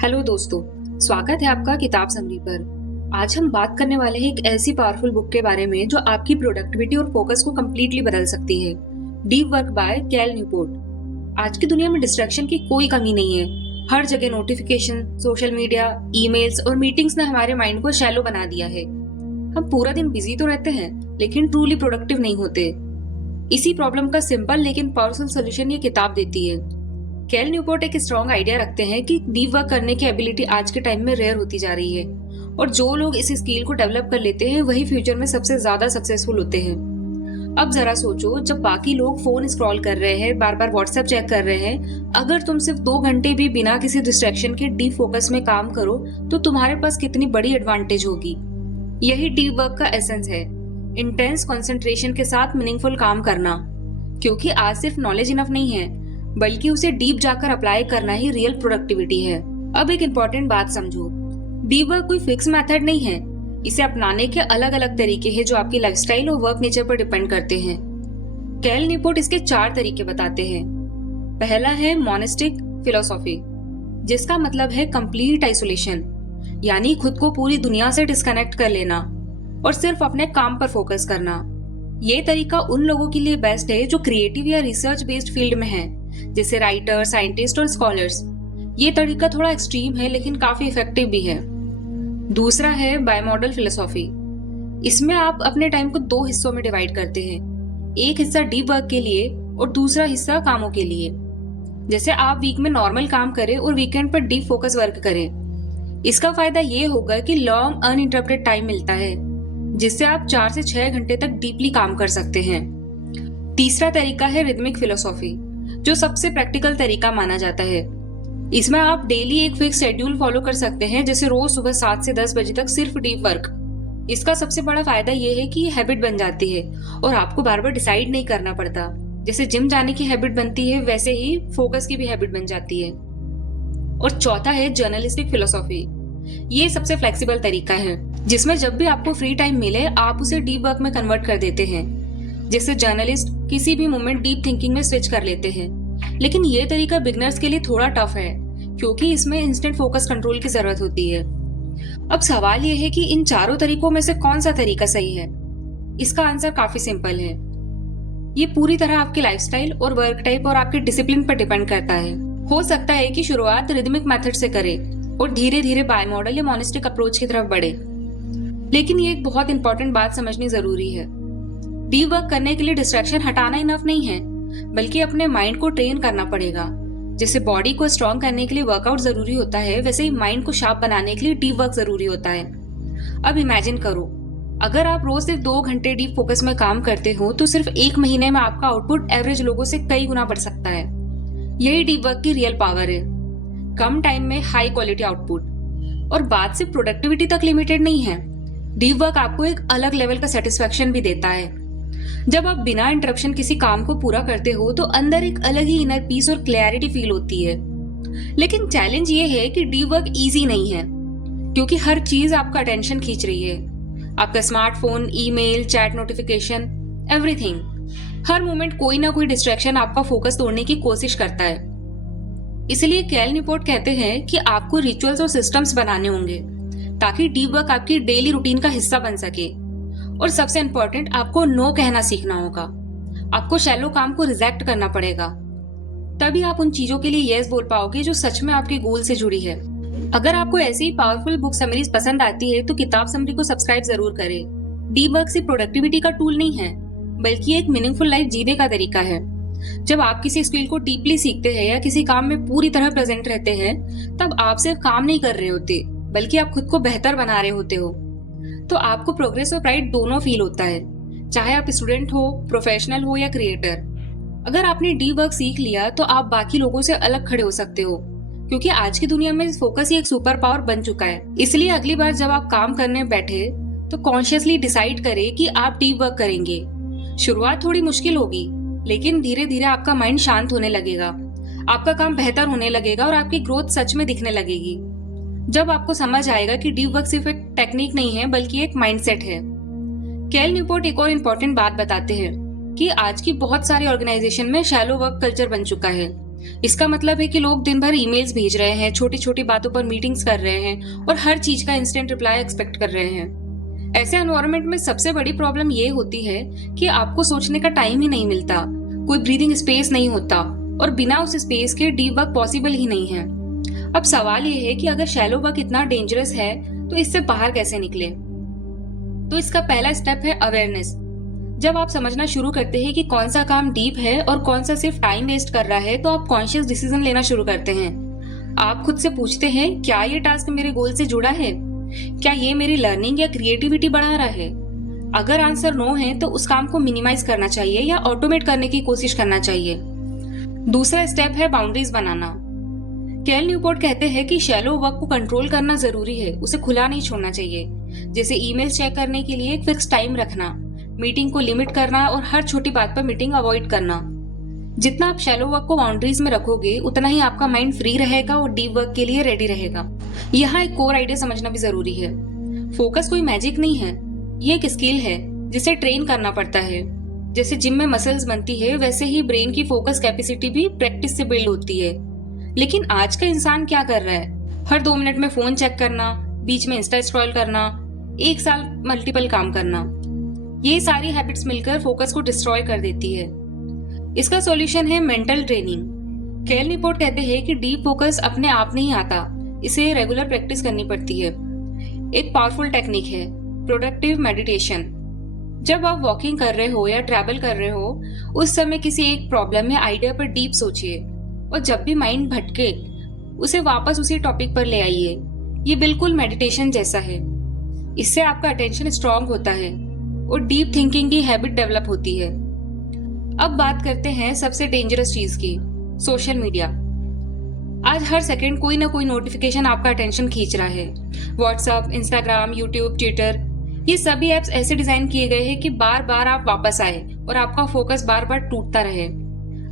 Hello दोस्तों, स्वागत है आपका किताब समरी पर। आज हम बात करने वाले हैं एक ऐसी पावरफुल बुक के बारे में जो आपकी प्रोडक्टिविटी और फोकस को कम्प्लीटली बदल सकती है। Deep work by Cal Newport. आज की दुनिया में डिस्ट्रैक्शन की कोई कमी नहीं है। हर जगह नोटिफिकेशन, सोशल मीडिया, ईमेल्स और मीटिंग्स ने हमारे माइंड को शैलो बना दिया है। हम पूरा दिन बिजी तो रहते हैं लेकिन ट्रूली प्रोडक्टिव नहीं होते। इसी प्रॉब्लम का सिंपल लेकिन पावरफुल सोल्यूशन ये किताब देती है। कैल न्यूपोर्ट एक स्ट्रॉन्ग आइडिया रखते हैं कि डीप वर्क करने की एबिलिटी आज के टाइम में रेयर होती जा रही है और जो लोग इस स्किल को डेवलप कर लेते हैं वही फ्यूचर में सबसे ज्यादा सक्सेसफुल होते हैं। अब जरा सोचो, जब बाकी लोग फोन स्क्रॉल कर रहे हैं, बार बार व्हाट्सएप चेक कर रहे हैं, अगर तुम सिर्फ 2 घंटे भी बिना किसी डिस्ट्रैक्शन के डीप फोकस में काम करो तो तुम्हारे पास कितनी बड़ी एडवांटेज होगी। यही डीप वर्क का एसेंस है, इंटेंस कंसंट्रेशन के साथ मीनिंगफुल काम करना। क्योंकि आज सिर्फ नॉलेज इनफ नहीं है बल्कि उसे डीप जाकर अप्लाई करना ही रियल प्रोडक्टिविटी है। अब एक इम्पोर्टेंट बात समझो, डीप वर्क कोई फिक्स मेथड नहीं है। इसे अपनाने के अलग अलग तरीके हैं जो आपकी लाइफस्टाइल और वर्क नेचर पर डिपेंड करते हैं। कैल न्यूपोर्ट इसके 4 तरीके बताते हैं। पहला है मोनेस्टिक फिलोसॉफी, जिसका मतलब है कंप्लीट आइसोलेशन, यानी खुद को पूरी दुनिया से डिस्कनेक्ट कर लेना और सिर्फ अपने काम पर फोकस करना। ये तरीका उन लोगों के लिए बेस्ट है जो क्रिएटिव या रिसर्च बेस्ड फील्ड में हैं, जैसे राइटर, साइंटिस्ट और स्कॉलर्स। ये तरीका थोड़ा एक्सट्रीम है लेकिन काफी इफेक्टिव भी है। दूसरा है बायमॉडल फिलोसॉफी। इसमें आप अपने टाइम को 2 हिस्सों में डिवाइड करते हैं, एक हिस्सा डीप वर्क के लिए और दूसरा हिस्सा कामों के लिए। जैसे आप वीक में नॉर्मल काम करें और वीकेंड पर डीप फोकस वर्क करें। इसका फायदा ये होगा कि लॉन्ग अनइंटरप्टेड टाइम मिलता है जिससे आप 4 से 6 घंटे तक डीपली काम कर सकते हैं। तीसरा तरीका है रिदमिक फिलोसॉफी, जो सबसे प्रैक्टिकल तरीका माना जाता है। इसमें आप डेली एक फिक्स शेड्यूल फॉलो कर सकते हैं, जैसे रोज सुबह 7 से 10 बजे तक सिर्फ डीप वर्क। इसका सबसे बड़ा फायदा ये है कि ये हैबिट बन जाती है और आपको बार बार डिसाइड नहीं करना पड़ता। जैसे जिम जाने की हैबिट बनती है वैसे ही फोकस की भी हैबिट बन जाती है। और चौथा है जर्नलिस्टिक फिलोसॉफी। ये सबसे फ्लेक्सिबल तरीका है जिसमें जब भी आपको फ्री टाइम मिले आप उसे डीप वर्क में कन्वर्ट कर देते हैं। जैसे जर्नलिस्ट किसी भी मोमेंट डीप थिंकिंग में स्विच कर लेते हैं। लेकिन ये तरीका बिगनर्स के लिए थोड़ा टफ है क्योंकि इसमें इंस्टेंट फोकस कंट्रोल की जरूरत होती है। अब सवाल ये है कि इन चारों तरीकों में से कौन सा तरीका सही है। इसका आंसर काफी सिंपल है। ये पूरी तरह आपकी लाइफस्टाइल और वर्क टाइप और आपके डिसिप्लिन पर डिपेंड करता है। हो सकता है कि शुरुआत रिदमिक मेथड से करें और धीरे धीरे बायमॉडल या मोनेस्टिक अप्रोच की तरफ बढ़े। लेकिन ये एक बहुत इंपॉर्टेंट बात समझनी जरूरी है, डीप वर्क करने के लिए डिस्ट्रैक्शन हटाना इनफ नहीं है बल्कि अपने माइंड को ट्रेन करना पड़ेगा। जैसे बॉडी को स्ट्रॉन्ग करने के लिए वर्कआउट जरूरी होता है, वैसे ही माइंड को शार्प बनाने के लिए डीप वर्क जरूरी होता है। अब इमेजिन करो, अगर आप रोज सिर्फ 2 घंटे डीप फोकस में काम करते हो तो सिर्फ 1 महीने में आपका आउटपुट एवरेज लोगों से कई गुना बढ़ सकता है। यही डीप वर्क की रियल पावर है, कम टाइम में हाई क्वालिटी आउटपुट। और बात सिर्फ प्रोडक्टिविटी तक लिमिटेड नहीं है, डीप वर्क आपको एक अलग लेवल का सेटिस्फेक्शन भी देता है। जब आप बिना इंटरप्शन किसी काम को पूरा करते हो तो अंदर एक अलग ही इनर पीस और क्लैरिटी फील होती है। लेकिन चैलेंज ये है कि डीप वर्क इजी नहीं है क्योंकि हर चीज आपका अटेंशन खींच रही है। आपका smartphone, email, chat notification, everything. हर मोमेंट कोई ना कोई डिस्ट्रैक्शन आपका फोकस तोड़ने की कोशिश करता है। इसलिए कैल न्यूपोर्ट कहते हैं कि आपको रिचुअल्स और सिस्टम्स बनाने होंगे ताकि डीप वर्क आपकी डेली रूटीन का हिस्सा बन सके। और सबसे इंपॉर्टेंट, आपको नो कहना सीखना होगा। आपको शैलो काम को रिजेक्ट करना पड़ेगा, तभी आप उन चीजों के लिए यस बोल पाओगे जो सच में आपके गोल से जुड़ी है। अगर आपको ऐसी ही पावरफुल बुक समरीज पसंद आती है तो किताब समरी को सब्सक्राइब जरूर करें। डीप वर्क सिर्फ प्रोडक्टिविटी का टूल नहीं है बल्कि एक मीनिंगफुल लाइफ जीने का तरीका है। जब आप किसी स्किल को डीपली सीखते हैं या किसी काम में पूरी तरह प्रेजेंट रहते हैं तब आप सिर्फ काम नहीं कर रहे होते बल्कि आप खुद को बेहतर बना रहे होते हो। तो आपको प्रोग्रेस और प्राइड दोनों फील होता है, चाहे आप स्टूडेंट हो, प्रोफेशनल हो या क्रिएटर। अगर आपने डीप वर्क सीख लिया तो आप बाकी लोगों से अलग खड़े हो सकते हो क्योंकि आज की दुनिया में फोकस ही एक सुपर पावर बन चुका है। इसलिए अगली बार जब आप काम करने बैठे तो कॉन्शियसली डिसाइड करें कि आप डीप वर्क करेंगे। शुरुआत थोड़ी मुश्किल होगी लेकिन धीरे धीरे आपका माइंड शांत होने लगेगा, आपका काम बेहतर होने लगेगा और आपकी ग्रोथ सच में दिखने लगेगी। जब आपको समझ आएगा कि डीप वर्क सिर्फ एक टेक्निक नहीं है बल्कि एक माइंडसेट है। कैल न्यूपोर्ट एक और इम्पोर्टेंट बात बताते हैं कि आज की बहुत सारे ऑर्गेनाइजेशन में शैलो वर्क कल्चर बन चुका है इसका मतलब है कि लोग दिन भर ईमेल्स भेज रहे हैं, छोटी छोटी बातों पर मीटिंग्स कर रहे हैं और हर चीज का इंस्टेंट रिप्लाई एक्सपेक्ट कर रहे हैं। ऐसे एनवायरनमेंट में सबसे बड़ी प्रॉब्लम ये होती है कि आपको सोचने का टाइम ही नहीं मिलता, कोई ब्रीदिंग स्पेस नहीं होता और बिना उस स्पेस के डीप वर्क पॉसिबल ही नहीं है। अब सवाल ये है कि अगर शैलो वर्क इतना डेंजरस है तो इससे बाहर कैसे निकले। तो इसका पहला स्टेप है अवेयरनेस। जब आप समझना शुरू करते हैं कि कौन सा काम डीप है और कौन सा सिर्फ टाइम वेस्ट कर रहा है, तो आप कॉन्शियस डिसीजन लेना शुरू करते हैं। आप खुद से पूछते हैं, क्या ये टास्क मेरे गोल से जुड़ा है? क्या ये मेरी लर्निंग या क्रिएटिविटी बढ़ा रहा है? अगर आंसर नो है तो उस काम को मिनिमाइज करना चाहिए या ऑटोमेट करने की कोशिश करना चाहिए। दूसरा स्टेप है बाउंड्रीज बनाना। कैल न्यूपोर्ट कहते हैं कि शैलो वर्क को कंट्रोल करना जरूरी है, उसे खुला नहीं छोड़ना चाहिए। जैसे ईमेल चेक करने के लिए एक फिक्स टाइम रखना, मीटिंग को लिमिट करना और हर छोटी बात पर मीटिंग अवॉइड करना। जितना आप शैलो वर्क को बाउंड्रीज में रखोगे उतना ही आपका माइंड फ्री रहेगा और डीप वर्क के लिए रेडी रहेगा। यहाँ एक कोर आइडिया समझना भी जरूरी है। फोकस कोई मैजिक नहीं है, ये एक स्किल है जिसे ट्रेन करना पड़ता है। जैसे जिम में मसल्स बनती है, वैसे ही ब्रेन की फोकस कैपेसिटी भी प्रैक्टिस से बिल्ड होती है। लेकिन आज का इंसान क्या कर रहा है? हर 2 मिनट में फोन चेक करना, बीच में इंस्टा स्क्रॉल करना, एक साल मल्टीपल काम करना, ये सारी हैबिट्स मिलकर फोकस को डिस्ट्रॉय कर देती है। इसका सॉल्यूशन है मेंटल ट्रेनिंग। कैल न्यूपोर्ट कहते हैं कि डीप फोकस अपने आप नहीं आता, इसे रेगुलर प्रैक्टिस करनी पड़ती है। एक पावरफुल टेक्निक है प्रोडक्टिव मेडिटेशन। जब आप वॉकिंग कर रहे हो या ट्रैवल कर रहे हो, उस समय किसी एक प्रॉब्लम या आइडिया पर डीप सोचिए और जब भी माइंड भटके उसे वापस उसी टॉपिक पर ले आइए। ये बिल्कुल मेडिटेशन जैसा है। इससे आपका अटेंशन स्ट्रांग होता है और डीप थिंकिंग की हैबिट डेवलप होती है। अब बात करते हैं सबसे डेंजरस चीज की, सोशल मीडिया। आज हर सेकंड कोई ना कोई नोटिफिकेशन आपका अटेंशन खींच रहा है। व्हाट्सएप, इंस्टाग्राम, यूट्यूब, ट्विटर, ये सभी एप्स ऐसे डिजाइन किए गए हैं कि बार बार आप वापस आए और आपका फोकस बार बार टूटता रहे।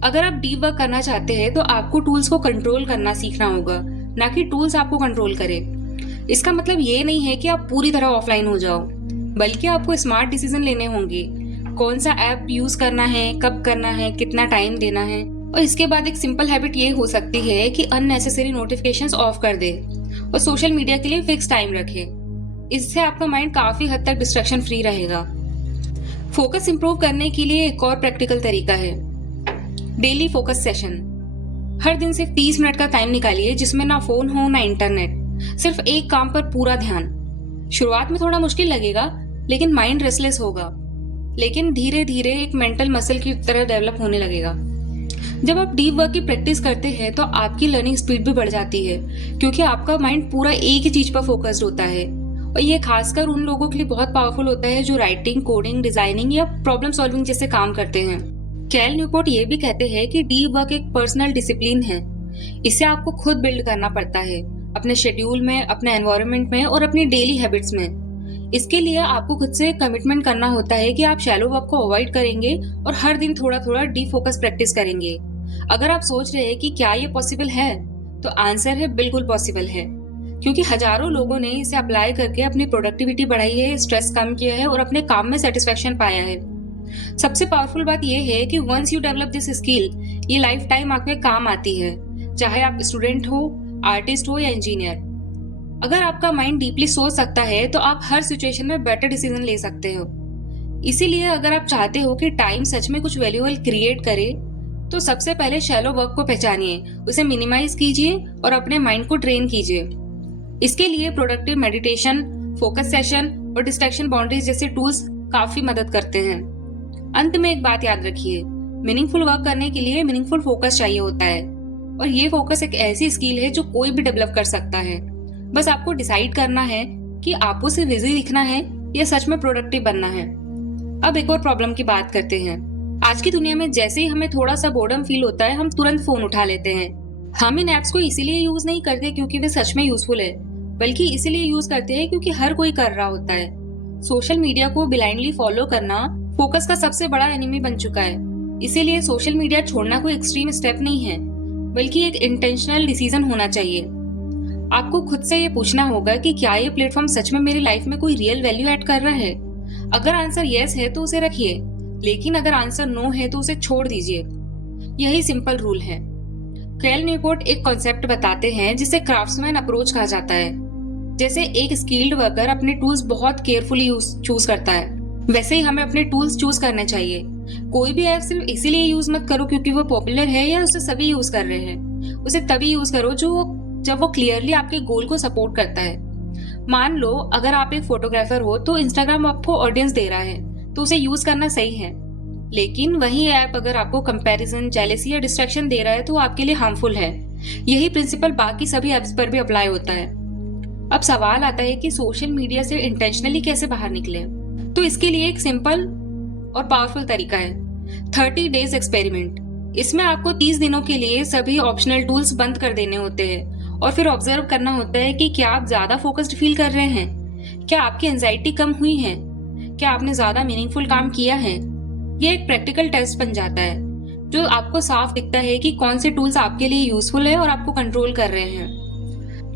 अगर आप डीप वर्क करना चाहते हैं तो आपको टूल्स को कंट्रोल करना सीखना होगा, ना कि टूल्स आपको कंट्रोल करे। इसका मतलब ये नहीं है कि आप पूरी तरह ऑफलाइन हो जाओ, बल्कि आपको स्मार्ट डिसीजन लेने होंगे। कौन सा ऐप यूज करना है, कब करना है, कितना टाइम देना है। और इसके बाद एक सिंपल हैबिट ये हो सकती है कि अननेसेसरी नोटिफिकेशंस ऑफ कर दे और सोशल मीडिया के लिए फिक्स टाइम रखे। इससे आपका माइंड काफी हद तक डिस्ट्रैक्शन फ्री रहेगा। फोकस इंप्रूव करने के लिए एक और प्रैक्टिकल तरीका है डेली फोकस सेशन। हर दिन सिर्फ 30 मिनट का टाइम निकालिए जिसमें ना फोन हो ना इंटरनेट, सिर्फ एक काम पर पूरा ध्यान। शुरुआत में थोड़ा मुश्किल लगेगा, लेकिन माइंड रेस्टलेस होगा, लेकिन धीरे धीरे एक मेंटल मसल की तरह डेवलप होने लगेगा। जब आप डीप वर्क की प्रैक्टिस करते हैं तो आपकी लर्निंग स्पीड भी बढ़ जाती है, क्योंकि आपका माइंड पूरा एक ही चीज पर फोकस्ड होता है। और ये खासकर उन लोगों के लिए बहुत पावरफुल होता है जो राइटिंग, कोडिंग, डिजाइनिंग या प्रॉब्लम सॉल्विंग जैसे काम करते हैं। कैल न्यूपोर्ट ये भी कहते हैं कि डीप वर्क एक पर्सनल डिसिप्लिन है। इसे आपको खुद बिल्ड करना पड़ता है, अपने शेड्यूल में, अपने एनवायरनमेंट में और अपनी डेली हैबिट्स में। इसके लिए आपको खुद से कमिटमेंट करना होता है कि आप शैलो वर्क को अवॉइड करेंगे और हर दिन थोड़ा थोड़ा डीप फोकस प्रैक्टिस करेंगे। अगर आप सोच रहे हैं कि क्या ये पॉसिबल है, तो आंसर है बिल्कुल पॉसिबल है, क्योंकि हजारों लोगों ने इसे अप्लाई करके अपनी प्रोडक्टिविटी बढ़ाई है, स्ट्रेस कम किया है और अपने काम में सेटिस्फेक्शन पाया है। सबसे पावरफुल बात यह है कि once you develop this skill, ये लाइफ टाइम आपके काम आती है, चाहे आप स्टूडेंट हो, आर्टिस्ट हो या इंजीनियर। अगर आपका माइंड डीपली सोच सकता है तो आप हर सिचुएशन में बेटर डिसीजन ले सकते हो। इसीलिए अगर आप चाहते हो कि टाइम सच में कुछ वैल्यूएबल क्रिएट करे, तो सबसे पहले शैलो वर्क को पहचानिए, उसे मिनिमाइज कीजिए और अपने माइंड को ट्रेन कीजिए। इसके लिए प्रोडक्टिव मेडिटेशन, फोकस सेशन और डिस्ट्रैक्शन बाउंड्रीज जैसे टूल्स काफी मदद करते हैं। अंत में एक बात याद रखिए, मीनिंगफुल वर्क करने के लिए मीनिंगफुल फोकस चाहिए होता है, और ये फोकस एक ऐसी स्किल है जो कोई भी डेवलप कर सकता है। बस आपको डिसाइड करना है कि आपको सिर्फ बिजी दिखना है या सच में प्रोडक्टिव बनना है। अब एक और प्रॉब्लम की बात करते हैं। आज की दुनिया में जैसे ही हमें थोड़ा सा बोर्डम फील होता है, हम तुरंत फोन उठा लेते हैं। हम इन एप्स को इसीलिए यूज नहीं करते क्योंकि वे सच में यूजफुल है, बल्कि इसीलिए यूज करते हैं क्योंकि हर कोई कर रहा होता है। सोशल मीडिया को ब्लाइंडली फॉलो करना फोकस का सबसे बड़ा एनिमी बन चुका है। इसीलिए सोशल मीडिया छोड़ना कोई एक्सट्रीम स्टेप नहीं है, बल्कि एक इंटेंशनल डिसीजन होना चाहिए। आपको खुद से ये पूछना होगा कि क्या ये प्लेटफॉर्म सच में मेरी लाइफ में कोई रियल वैल्यू ऐड कर रहा है। अगर आंसर यस है तो उसे रखिए, लेकिन अगर आंसर नो है तो उसे छोड़ दीजिए। यही सिंपल रूल है। कैल न्यूपोर्ट एक कॉन्सेप्ट बताते हैं जिसे क्राफ्ट्समैन अप्रोच कहा जाता है। जैसे एक स्किल्ड वर्कर अपने टूल्स बहुत केयरफुली चूज करता है, वैसे ही हमें अपने टूल्स चूज करने चाहिए। कोई भी ऐप सिर्फ इसीलिए यूज मत करो क्योंकि वो पॉपुलर है या उसे सभी यूज कर रहे हैं। उसे तभी यूज करो जब वो क्लियरली आपके गोल को सपोर्ट करता है। मान लो अगर आप एक फोटोग्राफर हो तो इंस्टाग्राम आपको ऑडियंस दे रहा है तो उसे यूज करना सही है, लेकिन वही ऐप अगर आपको कंपैरिजन, जेलेसी या डिस्ट्रैक्शन दे रहा है तो आपके लिए हार्मफुल है। यही प्रिंसिपल बाकी सभी ऐप्स पर भी अप्लाई होता है। अब सवाल आता है कि सोशल मीडिया से इंटेंशनली कैसे बाहर निकले। तो इसके लिए एक सिंपल और पावरफुल तरीका है 30 डेज एक्सपेरिमेंट। इसमें आपको 30 दिनों के लिए सभी ऑप्शनल टूल्स बंद कर देने होते हैं और फिर ऑब्जर्व करना होता है कि क्या आप ज्यादा फोकस्ड फील कर रहे हैं, क्या आपकी एंजाइटी कम हुई है, क्या आपने ज्यादा मीनिंगफुल काम किया है। ये एक प्रैक्टिकल टेस्ट बन जाता है जो आपको साफ दिखता है कि कौन से टूल्स आपके लिए यूजफुल है और आपको कंट्रोल कर रहे हैं।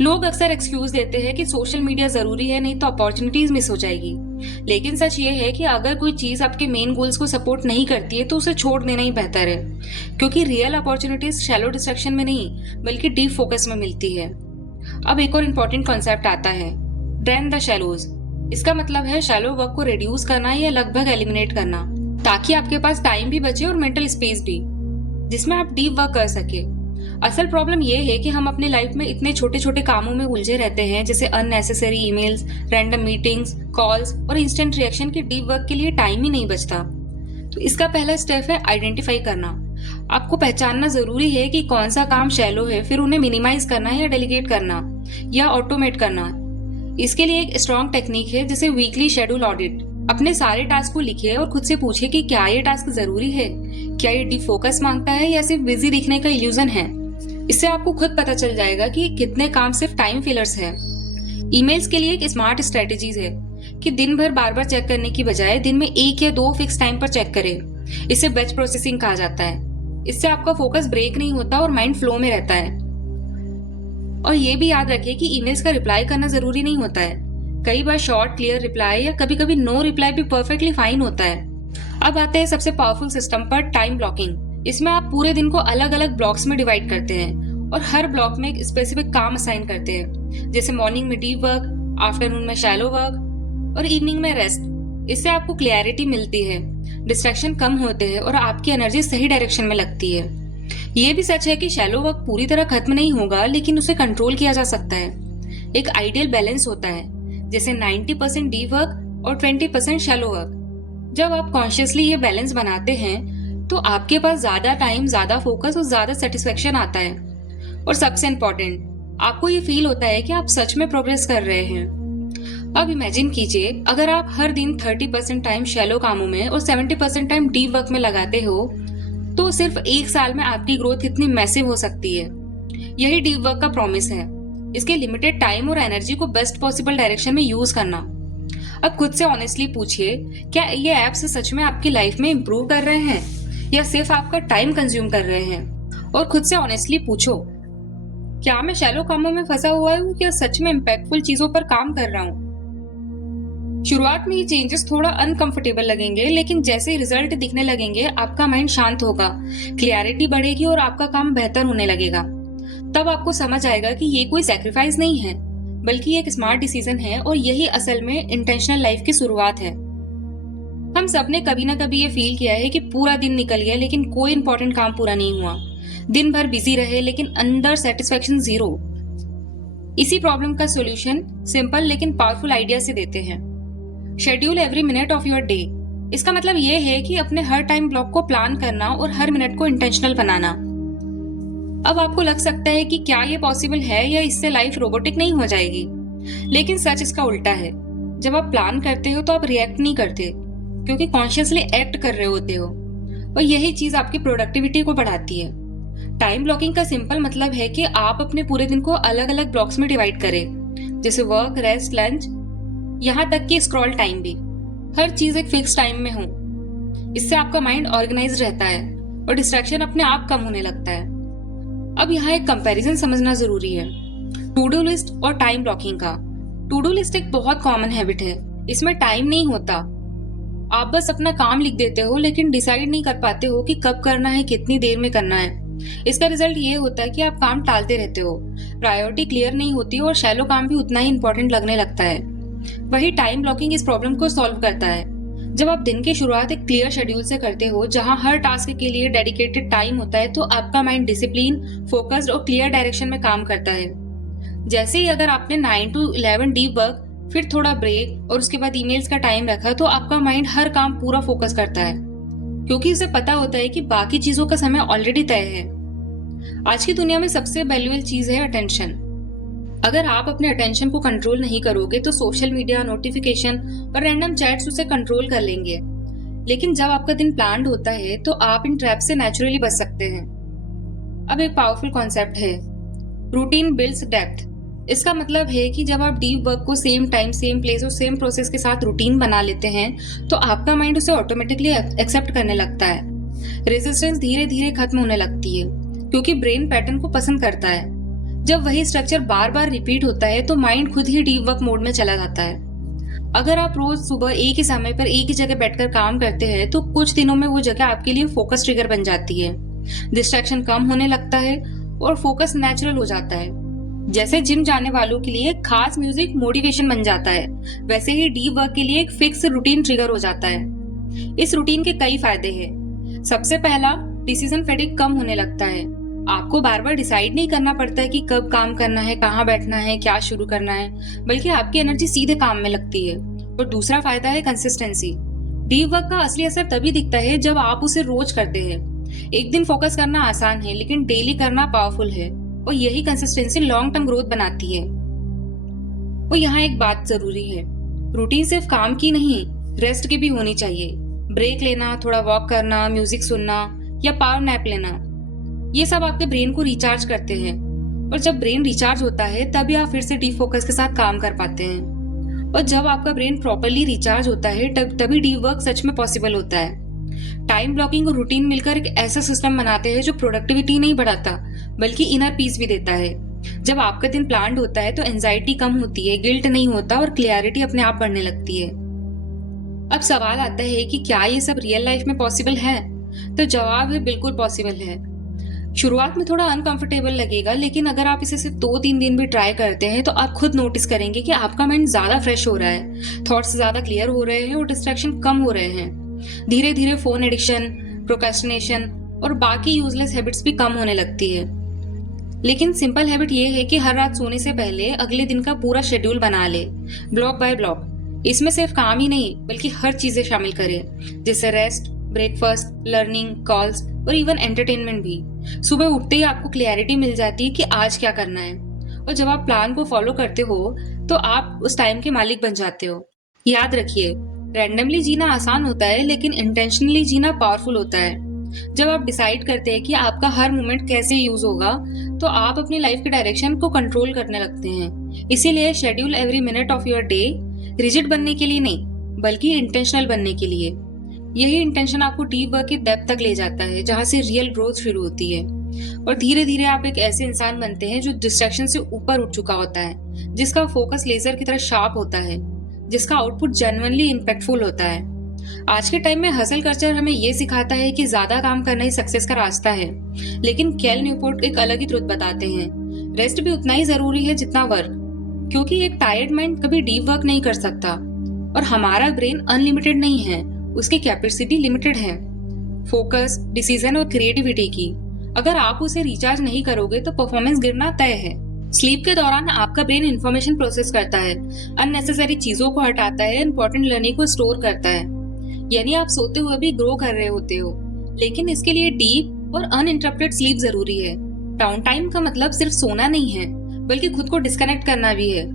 लोग अक्सर एक्सक्यूज देते हैं कि सोशल मीडिया जरूरी है, नहीं तो अपॉर्चुनिटीज मिस हो जाएगी। लेकिन सच ये है कि अगर कोई चीज आपके मेन गोल्स को सपोर्ट नहीं करती है तो उसे छोड़ देना ही बेहतर है, क्योंकि रियल अपॉर्चुनिटीज शैलो डिस्ट्रैक्शन में नहीं बल्कि डीप फोकस में मिलती है। अब एक और इम्पोर्टेंट कॉन्सेप्ट आता है, ड्रेन द शैलोज। इसका मतलब है शैलो वर्क को रिड्यूस करना या लगभग एलिमिनेट करना, ताकि आपके पास टाइम भी बचे और मेंटल स्पेस भी, जिसमें आप डीप वर्क कर सके। असल प्रॉब्लम यह है कि हम अपने लाइफ में इतने छोटे छोटे कामों में उलझे रहते हैं, जैसे unnecessary emails, random meetings, calls और इंस्टेंट रिएक्शन के डीप वर्क के लिए टाइम ही नहीं बचता। तो इसका पहला स्टेप है आइडेंटिफाई करना। आपको पहचानना जरूरी है कि कौन सा काम शैलो है, फिर उन्हें मिनिमाइज करना या डेलीगेट करना या ऑटोमेट करना। इसके लिए एक स्ट्रॉन्ग टेक्निक है जिसे वीकली शेड्यूल ऑडिट। अपने सारे टास्क को लिखिए और खुद से पूछिए कि क्या ये टास्क जरूरी है, क्या ये डीप फोकस मांगता है या सिर्फ बिजी दिखने का इल्यूजन है। इससे आपको खुद पता चल जाएगा कि कितने काम सिर्फ टाइम फिलर्स है। ईमेल्स के लिए एक स्मार्ट स्ट्रेटेजीज है कि दिन भर बार बार चेक करने की बजाय दिन में 1 या 2 फिक्स टाइम पर चेक करें। इसे बैच प्रोसेसिंग कहा जाता है। इससे आपका फोकस ब्रेक नहीं होता और माइंड फ्लो में रहता है। और ये भी याद रखिए कि ईमेल्स का रिप्लाई करना जरूरी नहीं होता है। कई बार शॉर्ट क्लियर रिप्लाई या कभी कभी नो रिप्लाई भी परफेक्टली फाइन होता है। अब आते हैं सबसे पावरफुल सिस्टम पर, टाइम ब्लॉकिंग। इसमें आप पूरे दिन को अलग अलग ब्लॉक्स में डिवाइड करते हैं और हर ब्लॉक में एक स्पेसिफिक काम असाइन करते हैं, जैसे मॉर्निंग में डीप वर्क, आफ्टरनून में शैलो वर्क और इवनिंग में रेस्ट। इससे आपको क्लैरिटी मिलती है, डिस्ट्रैक्शन कम होते हैं और आपकी एनर्जी सही डायरेक्शन में लगती है। ये भी सच है कि शैलो वर्क पूरी तरह खत्म नहीं होगा, लेकिन उसे कंट्रोल किया जा सकता है। एक आइडियल बैलेंस होता है, जैसे 90% डीप वर्क और 20% शैलो वर्क। जब आप कॉन्शियसली ये बैलेंस बनाते हैं तो आपके पास ज्यादा टाइम, ज्यादा फोकस और ज्यादा सेटिस्फेक्शन आता है। और सबसे इम्पोर्टेंट, आपको ये फील होता है कि आप सच में प्रोग्रेस कर रहे हैं। अब इमेजिन कीजिए अगर आप हर दिन 30% टाइम शैलो कामों में और 70% टाइम डीप वर्क में लगाते हो तो सिर्फ 1 साल में आपकी ग्रोथ कितनी मैसिव हो सकती है। यही डीप वर्क का प्रॉमिस है, इसके लिमिटेड टाइम और एनर्जी को बेस्ट पॉसिबल डायरेक्शन में यूज करना। अब खुद से ऑनेस्टली पूछिए, क्या ये ऐप्स सच में आपकी लाइफ में इम्प्रूव कर रहे हैं या सिर्फ आपका टाइम कंज्यूम कर रहे हैं। और खुद से ऑनेस्टली पूछो, क्या मैं शैलो कामों में फंसा हुआ हूँ या सच में इम्पैक्टफुल चीजों पर काम कर रहा हूँ। शुरुआत में ये चेंजेस थोड़ा अनकंफर्टेबल लगेंगे, लेकिन जैसे रिजल्ट दिखने लगेंगे आपका माइंड शांत होगा, क्लैरिटी बढ़ेगी और आपका काम बेहतर होने लगेगा। तब आपको समझ आएगा कि ये कोई सैक्रिफाइस नहीं है बल्कि एक स्मार्ट डिसीजन है और यही असल में इंटेंशनल लाइफ की शुरुआत है। हम सब ने कभी ना कभी ये फील किया है कि पूरा दिन निकल गया लेकिन कोई इंपॉर्टेंट काम पूरा नहीं हुआ। दिन भर बिजी रहे लेकिन अंदर सेटिस्फेक्शन जीरो। इसी प्रॉब्लम का सॉल्यूशन सिंपल लेकिन पावरफुल आइडिया से देते हैं। Schedule every minute of your day. इसका मतलब ये है कि अपने हर टाइम ब्लॉक को प्लान करना और हर मिनट को इंटेंशनल बनाना। अब आपको लग सकता है कि क्या ये पॉसिबल है या इससे लाइफ रोबोटिक नहीं हो जाएगी, लेकिन सच इसका उल्टा है। जब आप प्लान करते हो तो आप रिएक्ट नहीं करते, क्योंकि कॉन्शियसली एक्ट कर रहे होते हो और यही चीज आपकी प्रोडक्टिविटी को बढ़ाती है। टाइम ब्लॉकिंग का सिंपल मतलब है कि आप अपने पूरे दिन को अलग अलग ब्लॉक्स में डिवाइड करें, जैसे वर्क, रेस्ट, लंच, यहाँ तक कि स्क्रॉल टाइम भी। हर चीज एक फिक्स टाइम में हो। इससे आपका माइंड ऑर्गेनाइज रहता है और डिस्ट्रैक्शन अपने आप कम होने लगता है। अब यहाँ एक कंपैरिजन समझना जरूरी है, टू डू लिस्ट और टाइम ब्लॉकिंग का। टू डू लिस्ट एक बहुत कॉमन हैबिट है। इसमें टाइम नहीं होता, आप बस अपना काम लिख देते हो लेकिन डिसाइड नहीं कर पाते हो कि कब करना है, कितनी देर में करना है। इसका रिजल्ट ये होता है कि आप काम टालते रहते हो, प्रायोरिटी क्लियर नहीं होती और शैलो काम भी उतना ही इंपॉर्टेंट लगने लगता है। वही टाइम ब्लॉकिंग इस प्रॉब्लम को सॉल्व करता है। जब आप दिन की शुरुआत एक क्लियर शेड्यूल से करते हो, जहां हर टास्क के लिए डेडिकेटेड टाइम होता है, तो आपका माइंड डिसिप्लिन, फोकस्ड और क्लियर डायरेक्शन में काम करता है। जैसे ही अगर आपने 9 to 11 डीप वर्क, फिर थोड़ा ब्रेक और उसके बाद ईमेल्स का टाइम रखा, तो आपका माइंड हर काम पूरा फोकस करता है, क्योंकि उसे पता होता है कि बाकी चीजों का समय ऑलरेडी तय है। आज की दुनिया में सबसे वैल्यूएबल चीज है अटेंशन। अगर आप अपने अटेंशन को कंट्रोल नहीं करोगे तो सोशल मीडिया, नोटिफिकेशन और रैंडम चैट्स उसे कंट्रोल कर लेंगे। लेकिन जब आपका दिन प्लान्ड होता है तो आप इन ट्रैप से नेचुरली बच सकते हैं। अब एक पावरफुल कॉन्सेप्ट है, रूटीन बिल्ड्स डेप्थ। इसका मतलब है कि जब आप डीप वर्क को सेम टाइम, सेम प्लेस और सेम प्रोसेस के साथ रूटीन बना लेते हैं, तो आपका माइंड उसे ऑटोमेटिकली एक्सेप्ट करने लगता है। रेजिस्टेंस धीरे धीरे खत्म होने लगती है, क्योंकि ब्रेन पैटर्न को पसंद करता है। जब वही स्ट्रक्चर बार बार रिपीट होता है तो माइंड खुद ही डीप वर्क मोड में चला जाता है। अगर आप रोज सुबह एक ही समय पर एक ही जगह बैठकर काम करते हैं, तो कुछ दिनों में वो जगह आपके लिए फोकस ट्रिगर बन जाती है। डिस्ट्रैक्शन कम होने लगता है और फोकस नेचुरल हो जाता है। जैसे जिम जाने वालों के लिए खास म्यूजिक मोटिवेशन बन जाता है, वैसे ही डीप वर्क के लिए एक फिक्स रूटीन ट्रिगर हो जाता है। इस रूटीन के कई फायदे हैं। सबसे पहला, डिसीजन फैटिग कम होने लगता है। आपको बार बार डिसाइड नहीं करना पड़ता है कि कब काम करना है, कहाँ बैठना है, क्या शुरू करना है, बल्कि आपकी एनर्जी सीधे काम में लगती है। और दूसरा फायदा है कंसिस्टेंसी। डीप वर्क का असली असर तभी दिखता है जब आप उसे रोज करते हैं। एक दिन फोकस करना आसान है, लेकिन डेली करना पावरफुल है, और यही कंसिस्टेंसी लॉन्ग टर्म ग्रोथ बनाती है। और यहाँ एक बात जरूरी है, रूटीन सिर्फ काम की नहीं, रेस्ट की भी होनी चाहिए। ब्रेक लेना, थोड़ा वॉक करना, म्यूजिक सुनना या पावर नैप लेना, ये सब आपके ब्रेन को रिचार्ज करते हैं। और जब ब्रेन रिचार्ज होता है तभी आप फिर से डीप फोकस के साथ काम कर पाते हैं। और जब आपका ब्रेन प्रॉपरली रिचार्ज होता है तभी डीप वर्क सच में पॉसिबल होता है। टाइम ब्लॉकिंग और रूटीन मिलकर एक ऐसा सिस्टम बनाते हैं जो प्रोडक्टिविटी नहीं बढ़ाता, बल्कि इनर पीस भी देता है। जब आपका दिन प्लान्ड होता है तो एंजाइटी कम होती है, गिल्ट नहीं होता और क्लियरिटी अपने आप बढ़ने लगती है। अब सवाल आता है कि क्या ये सब रियल लाइफ में पॉसिबल है? तो जवाब है, बिल्कुल पॉसिबल है। शुरुआत में थोड़ा अनकंफर्टेबल लगेगा, लेकिन अगर आप इसे सिर्फ 2-3 दिन भी ट्राई करते हैं तो आप खुद नोटिस करेंगे कि आपका माइंड ज्यादा फ्रेश हो रहा है, थॉट्स ज्यादा क्लियर हो रहे हैं और डिस्ट्रैक्शन कम हो रहे हैं। धीरे धीरे फोन एडिक्शन, प्रोक्रेस्टिनेशन और बाकी यूजलेस हैबिट्स भी कम होने लगती है। लेकिन सिंपल हैबिट ये है कि हर रात सोने से पहले अगले दिन का पूरा शेड्यूल बना ले, ब्लॉक बाय ब्लॉक। इसमें सिर्फ काम ही नहीं बल्कि हर चीजें शामिल करें, जैसे रेस्ट, ब्रेकफास्ट, लर्निंग, कॉल्स और इवन एंटरटेनमेंट भी। सुबह उठते ही आपको क्लैरिटी मिल जाती है कि आज क्या करना है, और जब आप प्लान को फॉलो करते हो तो आप उस टाइम के मालिक बन जाते हो। याद रखिए, रैंडमली जीना आसान होता है, लेकिन इंटेंशनली जीना पावरफुल होता है। जब आप डिसाइड करते हैं कि आपका हर मोमेंट कैसे यूज होगा, तो आप अपनी लाइफ के डायरेक्शन को कंट्रोल करने लगते हैं। इसीलिए schedule every minute of your day, rigid बनने के लिए नहीं बल्कि इंटेंशनल बनने के लिए। यही इंटेंशन आपको डीप वर्क की डेप्थ तक ले जाता है, जहां से रियल ग्रोथ शुरू होती है। और धीरे धीरे आप एक ऐसे इंसान बनते हैं जो डिस्ट्रैक्शन से ऊपर उठ चुका होता है, जिसका फोकस लेजर की तरह शार्प होता है, जिसका आउटपुट जेन्युइनली इम्पैक्टफुल होता है। आज के टाइम में हसल कल्चर हमें ये सिखाता है कि ज्यादा काम करना ही सक्सेस का रास्ता है, लेकिन कैल न्यूपोर्ट एक अलग ही ट्रुथ बताते हैं, रेस्ट भी उतना ही जरूरी है जितना वर्क, क्योंकि एक टायर्ड माइंड कभी डीप वर्क नहीं कर सकता। और हमारा ब्रेन अनलिमिटेड नहीं है, उसकी कैपेसिटी लिमिटेड है, फोकस, डिसीजन और क्रिएटिविटी की। अगर आप उसे रिचार्ज नहीं करोगे तो परफॉर्मेंस गिरना तय है। स्लीप के दौरान आपका ब्रेन इंफॉर्मेशन प्रोसेस करता है, अननेसेसरी चीजों को हटाता है, इंपॉर्टेंट लर्निंग को स्टोर करता है। यानी आप सोते हुए भी ग्रो कर रहे होते हो, लेकिन इसके लिए डीप और अनइंटरप्टेड स्लीप जरूरी है। डाउन टाइम का मतलब सिर्फ सोना नहीं है, बल्कि खुद को डिस्कनेक्ट करना भी है।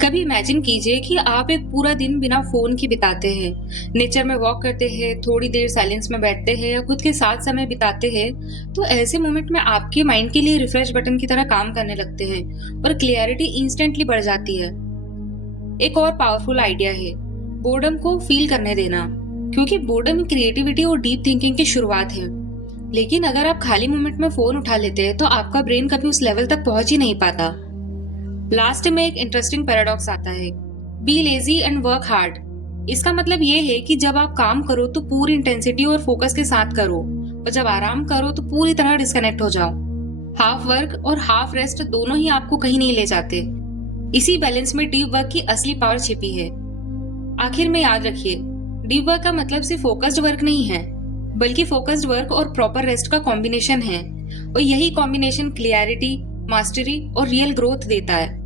कभी इमेजिन कीजिए कि आप एक पूरा दिन बिना फोन के बिताते हैं, नेचर में वॉक करते हैं, थोड़ी देर साइलेंस में बैठते हैं या खुद के साथ समय बिताते हैं। तो ऐसे मोमेंट में आपके माइंड के लिए रिफ्रेश बटन की तरह काम करने लगते हैं और क्लियरिटी इंस्टेंटली बढ़ जाती है। एक और पावरफुल आइडिया है बोर्डम को फील करने देना, क्योंकि बोर्डम क्रिएटिविटी और डीप थिंकिंग की शुरुआत है। लेकिन अगर आप खाली मोमेंट में फोन उठा लेते हैं तो आपका ब्रेन कभी उस लेवल तक पहुंच ही नहीं पाता। लास्ट में एक इंटरेस्टिंग पैराडॉक्स आता है, be lazy and work hard. इसका मतलब ये है कि जब आप काम करो तो पूरी इंटेंसिटी और फोकस के साथ करो, और जब आराम करो तो पूरी तरह डिस्कनेक्ट हो जाओ। हाफ वर्क और हाफ रेस्ट दोनों ही आपको कहीं नहीं ले जाते। इसी बैलेंस में डीप वर्क की असली पावर छिपी है। आखिर में याद रखिए, डीप वर्क का मतलब सिर्फ फोकस्ड वर्क नहीं है, बल्कि फोकस्ड वर्क और प्रॉपर रेस्ट का कॉम्बिनेशन है, और यही कॉम्बिनेशन क्लियरिटी, मास्टरी और रियल ग्रोथ देता है।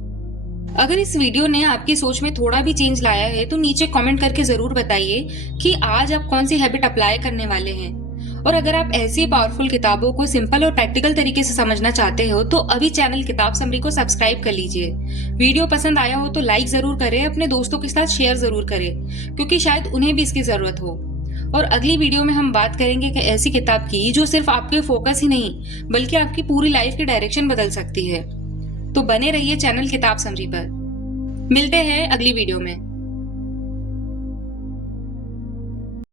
अगर इस वीडियो ने आपकी सोच में थोड़ा भी चेंज लाया है तो नीचे कमेंट करके जरूर बताइए कि आज आप कौन सी हैबिट अप्लाई करने वाले हैं। और अगर आप ऐसी पावरफुल किताबों को सिंपल और प्रैक्टिकल तरीके से समझना चाहते हो तो अभी चैनल किताब समरी को सब्सक्राइब कर लीजिए। वीडियो पसंद आया हो तो लाइक जरूर करें, अपने दोस्तों के साथ शेयर जरूर करें, क्योंकि शायद उन्हें भी इसकी जरूरत हो। और अगली वीडियो में हम बात करेंगे कि ऐसी किताब की जो सिर्फ आपके फोकस ही नहीं बल्कि आपकी पूरी लाइफ की डायरेक्शन बदल सकती है। तो बने रहिए चैनल किताब समरी पर। मिलते हैं अगली वीडियो में।